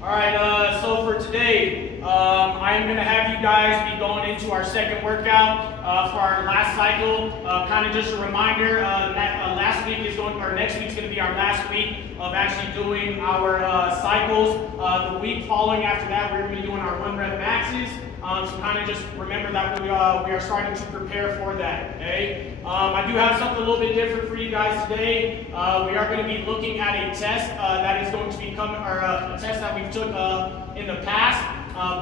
All right, so for today, I'm going to have you guys be going into our second workout for our last cycle. Kind of just a reminder, last week is going, or next week's going to be our last week of actually doing our cycles. The week following after that, we're going to be doing our 1 rep maxes. So kind of just remember that we are starting to prepare for that, okay? I do have something a little bit different for you guys today. We are going to be looking at a test that is going to become, or a test that we took in the past.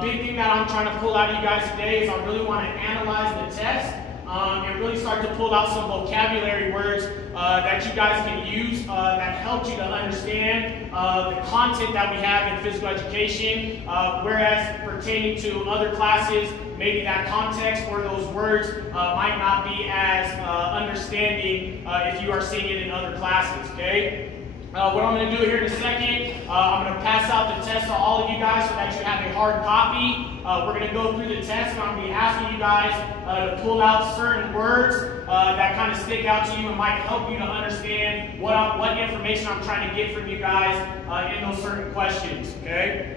Big thing that I'm trying to pull out of you guys today is I really want to analyze the test and really start to pull out some vocabulary words that you guys can use that help you to understand the content that we have in physical education, whereas pertaining to other classes, maybe that context or those words might not be as understanding if you are seeing it in other classes, okay? What I'm going to do here in a second, I'm going to pass out the test to all of you guys so that you have a hard copy. We're going to go through the test, and I'm going to be asking you guys to pull out certain words that kind of stick out to you and might help you to understand what information I'm trying to get from you guys in those certain questions, okay?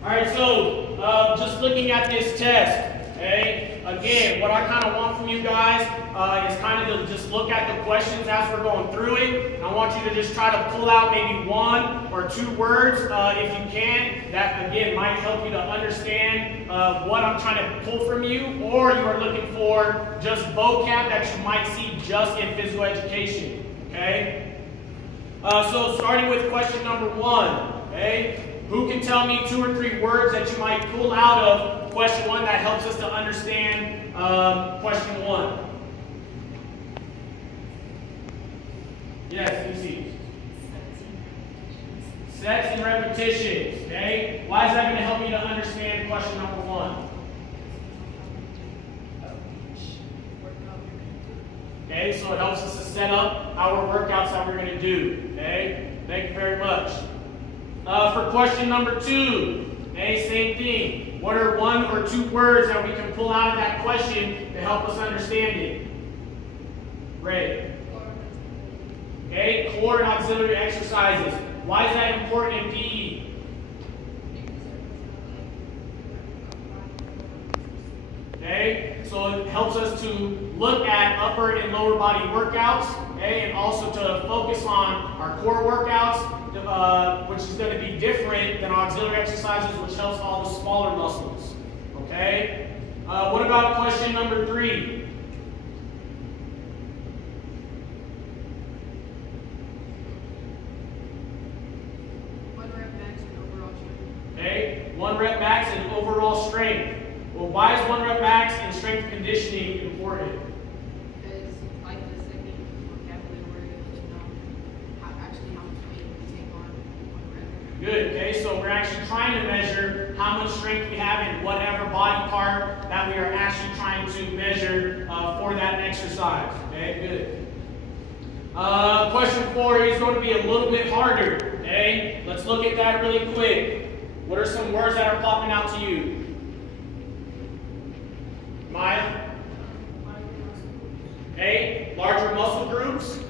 Alright, so just looking at this test, okay, again, what I kind of want from you guys is kind of to just look at the questions as we're going through it. And I want you to just try to pull out maybe 1 or 2 words if you can, that again might help you to understand what I'm trying to pull from you, or you are looking for just vocab that you might see just in physical education, okay? So starting with question number 1, okay? Who can tell me 2 or 3 words that you might pull out of question 1 that helps us to understand question 1? Yes, Lucy. Sets and repetitions, okay? Why is that going to help you to understand question number 1? Okay, so it helps us to set up our workouts that we're going to do, okay? Thank you very much. For question number 2, okay, same thing. What are 1 or 2 words that we can pull out of that question to help us understand it? Great. Okay, core and auxiliary exercises. Why is that important in PE? Okay, so it helps us to look at upper and lower body workouts, okay, and also to focus on our core workouts, which is going to be different than auxiliary exercises, which helps all the smaller muscles. Okay? What about question number 3? Okay, 1 rep max and overall strength. Well, why is 1 rep max and strength conditioning important? Because, like the second vocabulary word, it lets you know actually how much weight you take on rep. Good, okay, so we're actually trying to measure how much strength we have in whatever body part that we are actually trying to measure for that exercise. Okay, good. Question 4 is going to be a little bit harder, okay? Let's look at that really quick. What are some words that are popping out to you? Maya? Okay, larger muscle groups.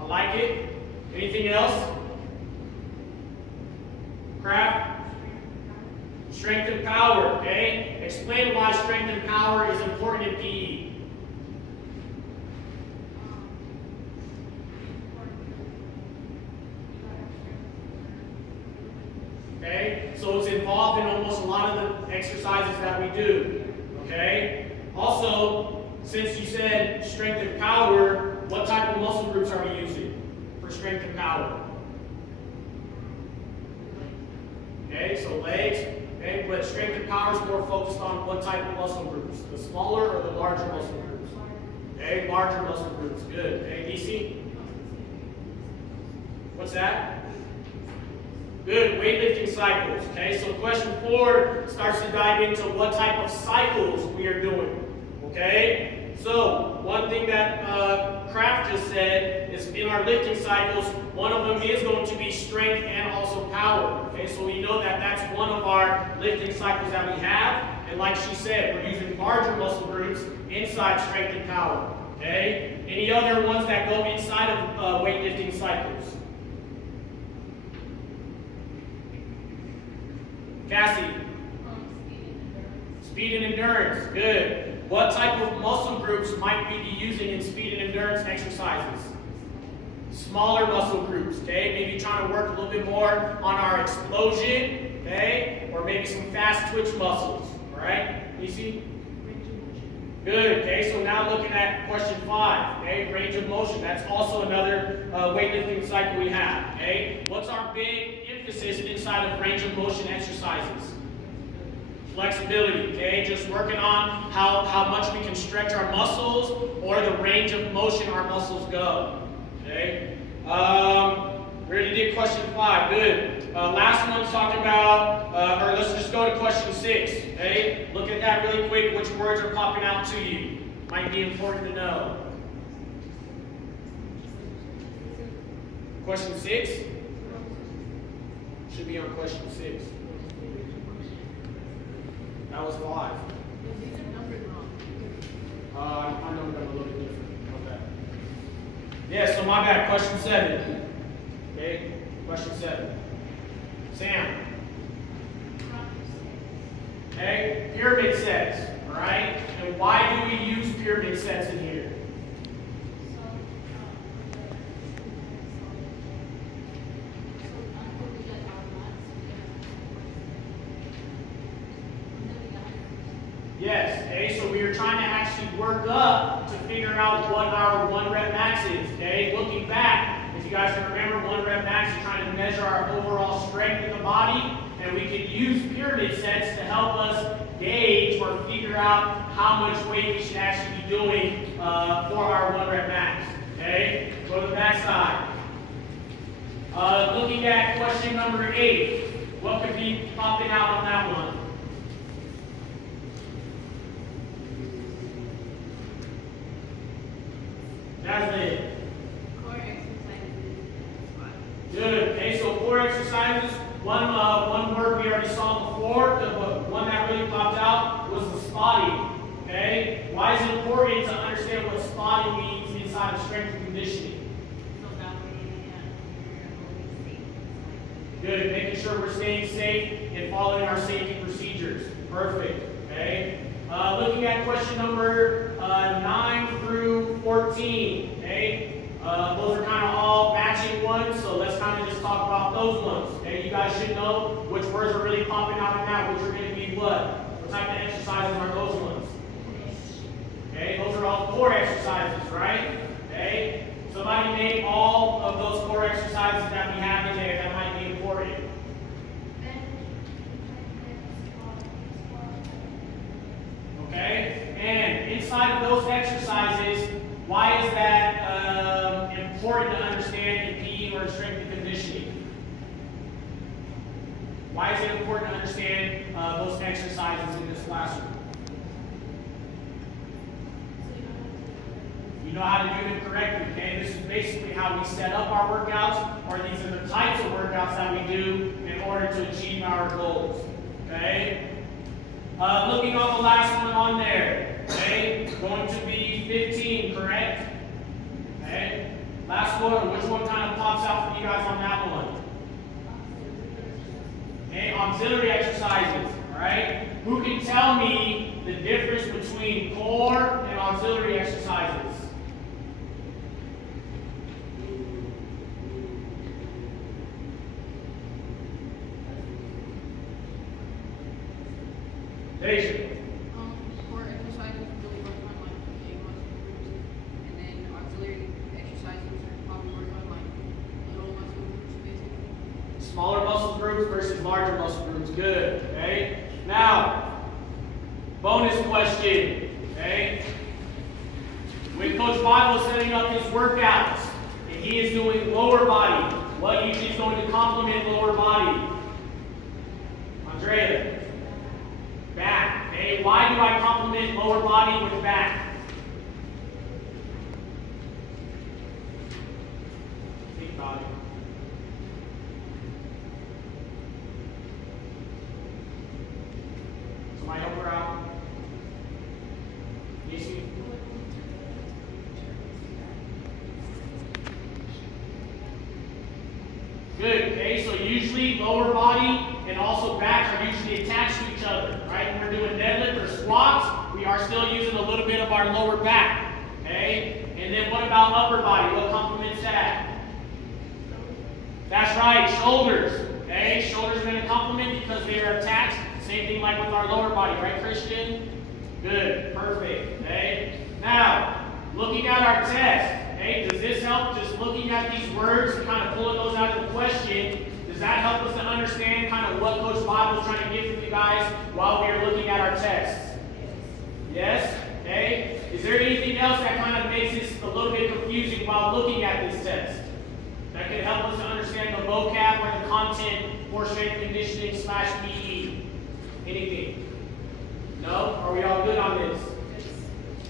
I like it. Anything else? Craft? Strength and power, okay? Explain why strength and power is important in PE. Okay, so it's involved in almost a lot of the exercises that we do. Okay, also, since you said strength and power, what type of muscle groups are we using for strength and power? Okay, so legs. Okay, but strength and power is more focused on what type of muscle groups, the smaller or the larger muscle groups. Okay, larger muscle groups. Good. Okay, DC. What's that? Good, weightlifting cycles. Okay, so question 4 starts to dive into what type of cycles we are doing. Okay, so one thing that Kraft just said is in our lifting cycles, one of them is going to be strength and also power. Okay, so we know that that's one of our lifting cycles that we have. And like she said, we're using larger muscle groups inside strength and power. Okay, any other ones that go inside of weightlifting cycles? Cassie? Speed and endurance. Good. What type of muscle groups might we be using in speed and endurance exercises? Smaller muscle groups, okay? Maybe trying to work a little bit more on our explosion, okay? Or maybe some fast twitch muscles, all right? Easy? Good, okay? So now looking at question 5, okay? Range of motion. That's also another weightlifting cycle we have, okay? What's our big emphasis inside of range of motion exercises? Flexibility, okay? Just working on how much we can stretch our muscles or the range of motion our muscles go, okay? We already did question 5, good. Last one's talking about, or let's just go to question 6, okay? Look at that really quick, which words are popping out to you. Might be important to know. Question 6? Should be on question 6. That was 5. These are numbered wrong. I know we're going to look different. Okay. Yeah, so my bad. Question 7. Okay, question 7. Sam. Okay, pyramid sets. All right, and why do we use pyramid sets in here? Yes, okay, so we are trying to actually work up to figure out what our 1 rep max is, okay? Looking back, if you guys can remember, 1 rep max is trying to measure our overall strength in the body, and we can use pyramid sets to help us gauge or figure out how much weight we should actually be doing for our 1 rep max, okay? Go to the back side. Looking at question number 8, what could be popping out on that one? Jasmine. Core exercises. Good. Okay, so core exercises. One word we already saw before, the one that really popped out was the spotting. Okay? Why is it important to understand what spotting means inside of strength and conditioning? So that way, you're safe. Good. Making sure we're staying safe and following our safety procedures. Perfect. Okay? Looking at question number 9 through 14. Okay? Those are kind of all matching ones, so let's kind of just talk about those ones. Okay? You guys should know which words are really popping out and out, which are going to be what? What type of exercises are those ones? Okay? Those are all core exercises, right? Okay? Somebody name all of those core exercises that we have in there that might be important. Okay? And inside of those exercises, why is that important to understand in PE or strength and conditioning? Why is it important to understand those exercises in this classroom? You know how to do it correctly, okay? This is basically how we set up our workouts, or these are the types of workouts that we do in order to achieve our goals, okay? Looking on the last one on there, okay? Going to be 15, correct? Okay? Last one, which one kind of pops out for you guys on that one? Okay, auxiliary exercises, all right? Who can tell me the difference between core and auxiliary exercises? Deja. Core exercises really work on like big muscle groups, and then auxiliary exercises are probably work on like little muscle groups basically. Smaller muscle groups versus larger muscle groups. Good. Okay. Now, bonus question. Okay. When Coach Bible is setting up his workouts and he is doing lower body, what usually is going to complement lower body? Andrea. Back. Okay. Why do I complement lower body with back? Think about it. Somebody help her out. Casey? Good, okay, so usually lower body and also back are usually attached to each other, right? When we're doing deadlift or squats, we are still using a little bit of our lower back, okay? And then what about upper body? What complements that? That's right, shoulders, okay? Shoulders are going to complement because they are attached. Same thing like with our lower body, right, Christian? Good, perfect, okay? Now, looking at our test, okay, does this help just looking at these words and kind of pulling those out of the question? Does that help us to understand kind of what Coach Bible is trying to get from you guys while we are looking at our tests? Yes? Okay? Is there anything else that kind of makes this a little bit confusing while looking at this test? That could help us to understand the vocab or the content for strength conditioning / PE? Anything? No? Are we all good on this?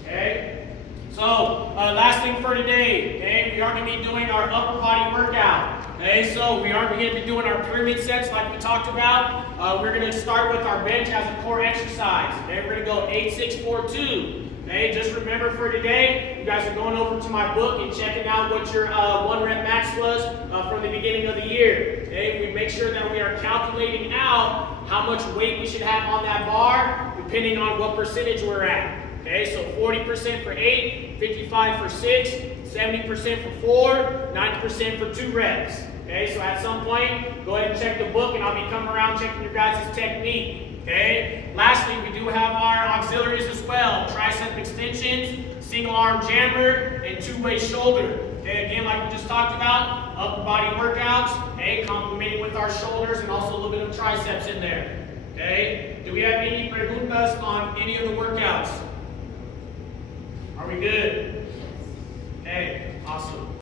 Okay? So, last thing for today, okay, we are going to be doing our upper body workout. Okay, so we are going to be doing our pyramid sets like we talked about. We're going to start with our bench as a core exercise. Okay, we're going to go 8, 6, 4, 2. Okay, just remember for today, you guys are going over to my book and checking out what your 1 rep max was from the beginning of the year. Okay, we make sure that we are calculating out how much weight we should have on that bar depending on what percentage we're at. Okay, so 40% for 8, 55 for 6, 70% for 4, 90% for 2 reps. Okay, so at some point, go ahead and check the book and I'll be coming around checking your guys' technique. Okay, lastly, we do have our auxiliaries as well. Tricep extensions, single arm jammer, and 2-way shoulder. Okay, again, like we just talked about, upper body workouts, okay, complementing with our shoulders and also a little bit of triceps in there. Okay, do we have any preguntas on any of the workouts? Are we good? Okay, awesome.